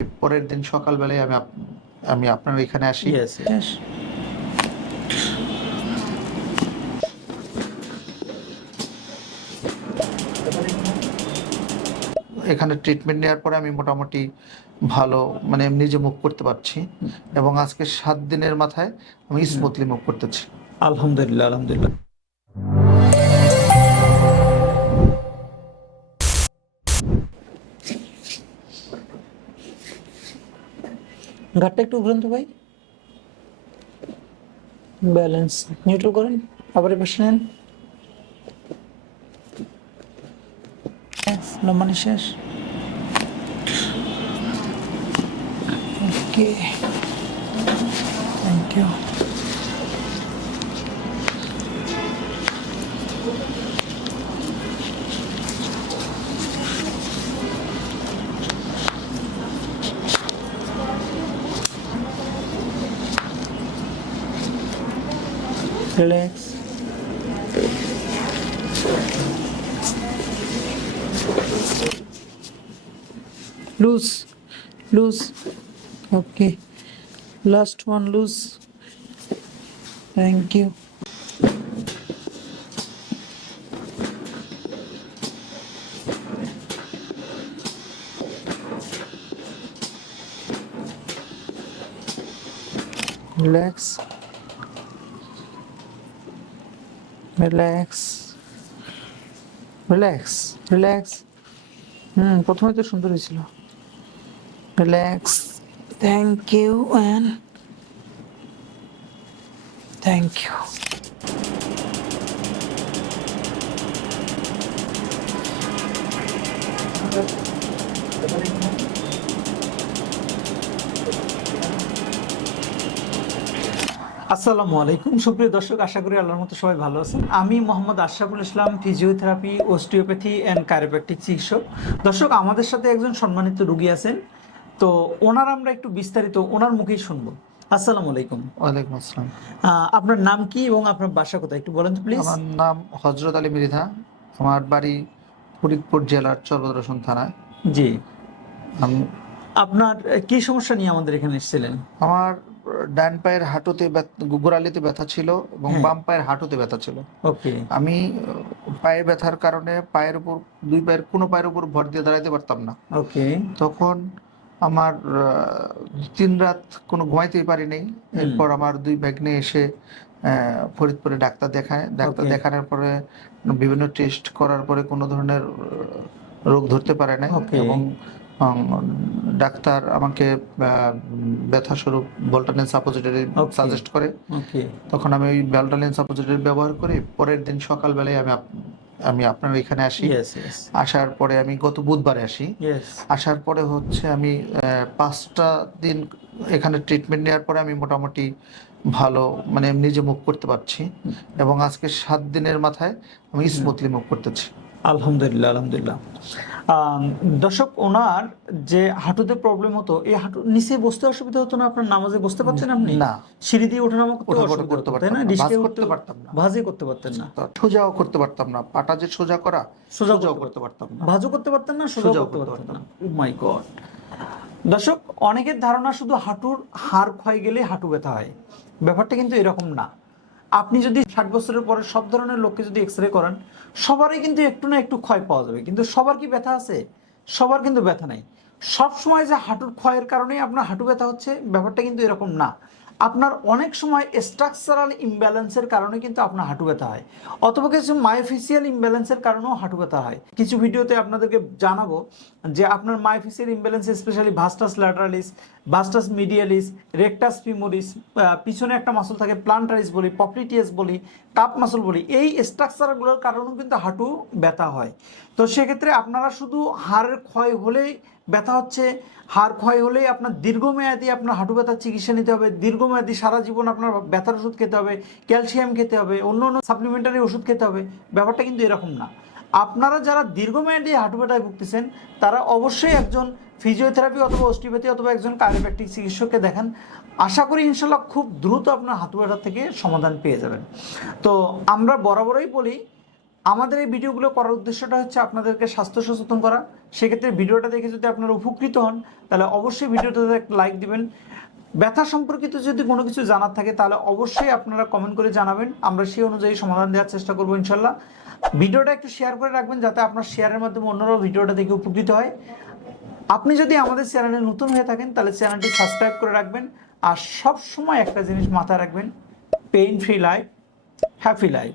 পরের দিন সকালবেলায় আমি আপনার এখানে আসি। Yes, yes. এখানে ট্রিটমেন্ট নেওয়ার পরে আমি মোটামুটি ভালো নিজে মুভ করতে পারছি এবং আজকে 7 দিনের মাথায় আমি স্মুথলি মুভ করতেছি। আলহামদুলিল্লাহ, আলহামদুলিল্লাহ। ঘাটটা একটু ঘুরুন তো ভাই, ব্যালেন্স নিউট্রাল করেন, আবার এই পাশে নেন। লম্বা নিঃশ্বাস। Okay, thank you. Relax. Loose, loose. Okay. Last one, loose. Thank you. Relax. Relax. Relax. Relax. প্রথমে তো সুন্দর হয়েছিল। Relax. Thank you and thank you. আসসালামু আলাইকুম সুপ্রিয় দর্শক, আশা করি আল্লাহর মতো সবাই ভালো আছেন। আমি মোহাম্মদ আশরাফুল ইসলাম, ফিজিওথেরাপি, অস্টিওপ্যাথি অ্যান্ড কায়োপ্র্যাকটিক চিকিৎসক। দর্শক, আমাদের সাথে একজন সম্মানিত রোগী আছেন, তো ওনার আমরা একটু বিস্তারিত ওনার মুখেই শুনবো। আসসালামু আলাইকুম। ওয়ালাইকুম আসসালাম। আপনার নাম কি এবং আপনার বাসা কোথায় একটু বলেন তো প্লিজ। আমার নাম হযরত আলী মৃধা, আমার বাড়ি ফরিদপুর জেলার চরবদ্রসন থানায়। জি। আপনার কি সমস্যা নিয়ে আমাদের এখানে এসেছিলেন? আমার ডান পায়ের হাঁটুতে গোড়ালিতে ব্যথা ছিল এবং বাম পায়ের হাঁটুতে ব্যথা ছিল। ওকে। আমি পায়ের ব্যথার কারণে দুই পায়ের কোনো পায়ের উপর ভর দিয়ে দাঁড়াইতে পারতাম না। ওকে। তখন আমার 3 রাত কোনো ঘুমাইতেই পারি নাই। এরপর আমার 2 ভাগ্নে এসে ফরিদপুরে ডাক্তার দেখানোর পরে বিভিন্ন টেস্ট করার পরে কোনো ধরনের রোগ ধরতে পারে না এবং ডাক্তার আমাকে ব্যথা স্বরূপ ভোল্টানিন সাপোজিটরি সাজেস্ট করে। তখন আমি ওই ভোল্টানিন সাপোজিটরি ব্যবহার করি। পরের দিন সকালবেলায় আমি আপনার এখানে আসি। আসার পরে আমি গত বুধবারে আসি। আসার পরে আমি 5টা দিন এখানে ট্রিটমেন্ট নেওয়ার পরে আমি মোটামুটি ভালো নিজে মুভ করতে পারছি এবং আজকে 7 দিনের মাথায় আমি স্মুথলি মুভ করতেছি। আলহামদুলিল্লাহ, আলহামদুলিল্লাহ। দর্শক, ওনার যে হাঁটুতে প্রবলেম হতো, এই হাঁটু নিচে বসতে অসুবিধা হতো না? আপনার নামাজে বসতে পারতেন আপনি? না। সিঁড়ি দিয়ে ওঠানামা করতে পারতেন না? ভাঁজ করতে পারতাম না, ভাঁজই করতে পারতেন না, সোজাও করতে পারতাম না। পাটা যে সোজা করা, সোজাও করতে পারতাম না, ভাঁজও করতে পারতেন না, সোজাও করতে পারতেন না। ও মাই গড। দর্শক, অনেকের ধারণা শুধু হাঁটুর হাড় ক্ষয় গেলে হাঁটু ব্যথা হয়। ব্যাপারটা কিন্তু এরকম না। আপনি যদি 60 বছরের পরে সব ধরনের লোককে যদি এক্সরে করান, সবারই কিন্তু একটু না একটু ক্ষয় পাওয়া যাবে, কিন্তু সবার কি ব্যথা আছে? সবার কিন্তু ব্যথা নাই। সব সময় যে হাঁটুর ক্ষয়ের কারণেই আপনার হাঁটু ব্যথা হচ্ছে, ব্যাপারটা কিন্তু এরকম না। আপনার অনেক সময় স্ট্রাকচারাল ইমব্যালেন্সের কারণে কিন্তু আপনার হাঁটু ব্যথা হয়, অথবা কিছু মায়োফিসিয়াল ইমব্যালেন্সের কারণেও হাঁটু ব্যথা হয়। কিছু ভিডিওতে আপনাদেরকে জানাবো যে আপনার মায়োফিসিয়াল ইমব্যালেন্স, স্পেশালি ভাস্টাস ল্যাটারালিস, ভাস্টাস মিডিয়ালিস, রেকটাস ফিমোরিস, পিছনে একটা মাসল থাকে প্লান্টারিস বলি, পপ্লিটিয়াস বলি, কাপ মাসল বলি, এই স্ট্রাকচারগুলোর কারণেও কিন্তু হাঁটু ব্যথা হয়। তো সেক্ষেত্রে আপনারা শুধু হাড়ের ক্ষয় হলেই ব্যথা হচ্ছে, হাড় ক্ষয় হলেই আপনার দীর্ঘমেয়াদী আপনার হাঁটু ব্যথার চিকিৎসা নিতে হবে, দীর্ঘমেয়াদী সারা জীবন আপনার ব্যথার ওষুধ খেতে হবে, ক্যালসিয়াম খেতে হবে, অন্য অন্য সাপ্লিমেন্টারি ওষুধ খেতে হবে, ব্যাপারটা কিন্তু এরকম না। আপনারা যারা দীর্ঘমেয়াদী হাঁটু ব্যথায় ভুগতেছেন, তারা অবশ্যই একজন ফিজিওথেরাপি অথবা অস্টিওপ্যাথি অথবা একজন কায়োপ্র্যাকটিক চিকিৎসককে দেখান। আশা করি ইনশাল্লাহ খুব দ্রুত আপনার হাঁটু ব্যথা থেকে সমাধান পেয়ে যাবেন। তো আমরা বরাবরই বলি, আমাদের এই ভিডিওগুলো করার উদ্দেশ্যটা হচ্ছে আপনাদেরকে স্বাস্থ্য সচেতন করা। সেক্ষেত্রে ভিডিওটা দেখে যদি আপনারা উপকৃত হন তাহলে অবশ্যই ভিডিওটাতে একটা লাইক দিবেন। ব্যথা সম্পর্কিত যদি কোনো কিছু জানার থাকে তাহলে অবশ্যই আপনারা কমেন্ট করে জানাবেন, আমরা সেই অনুযায়ী সমাধান দেওয়ার চেষ্টা করবো ইনশাল্লাহ। ভিডিওটা একটু শেয়ার করে রাখবেন যাতে আপনার শেয়ারের মাধ্যমে অন্যরাও ভিডিওটা দেখে উপকৃত হয়। আপনি যদি আমাদের চ্যানেলে নতুন হয়ে থাকেন তাহলে চ্যানেলটি সাবস্ক্রাইব করে রাখবেন। আর সব সময় একটা জিনিস মাথায় রাখবেন, pain free life, happy life.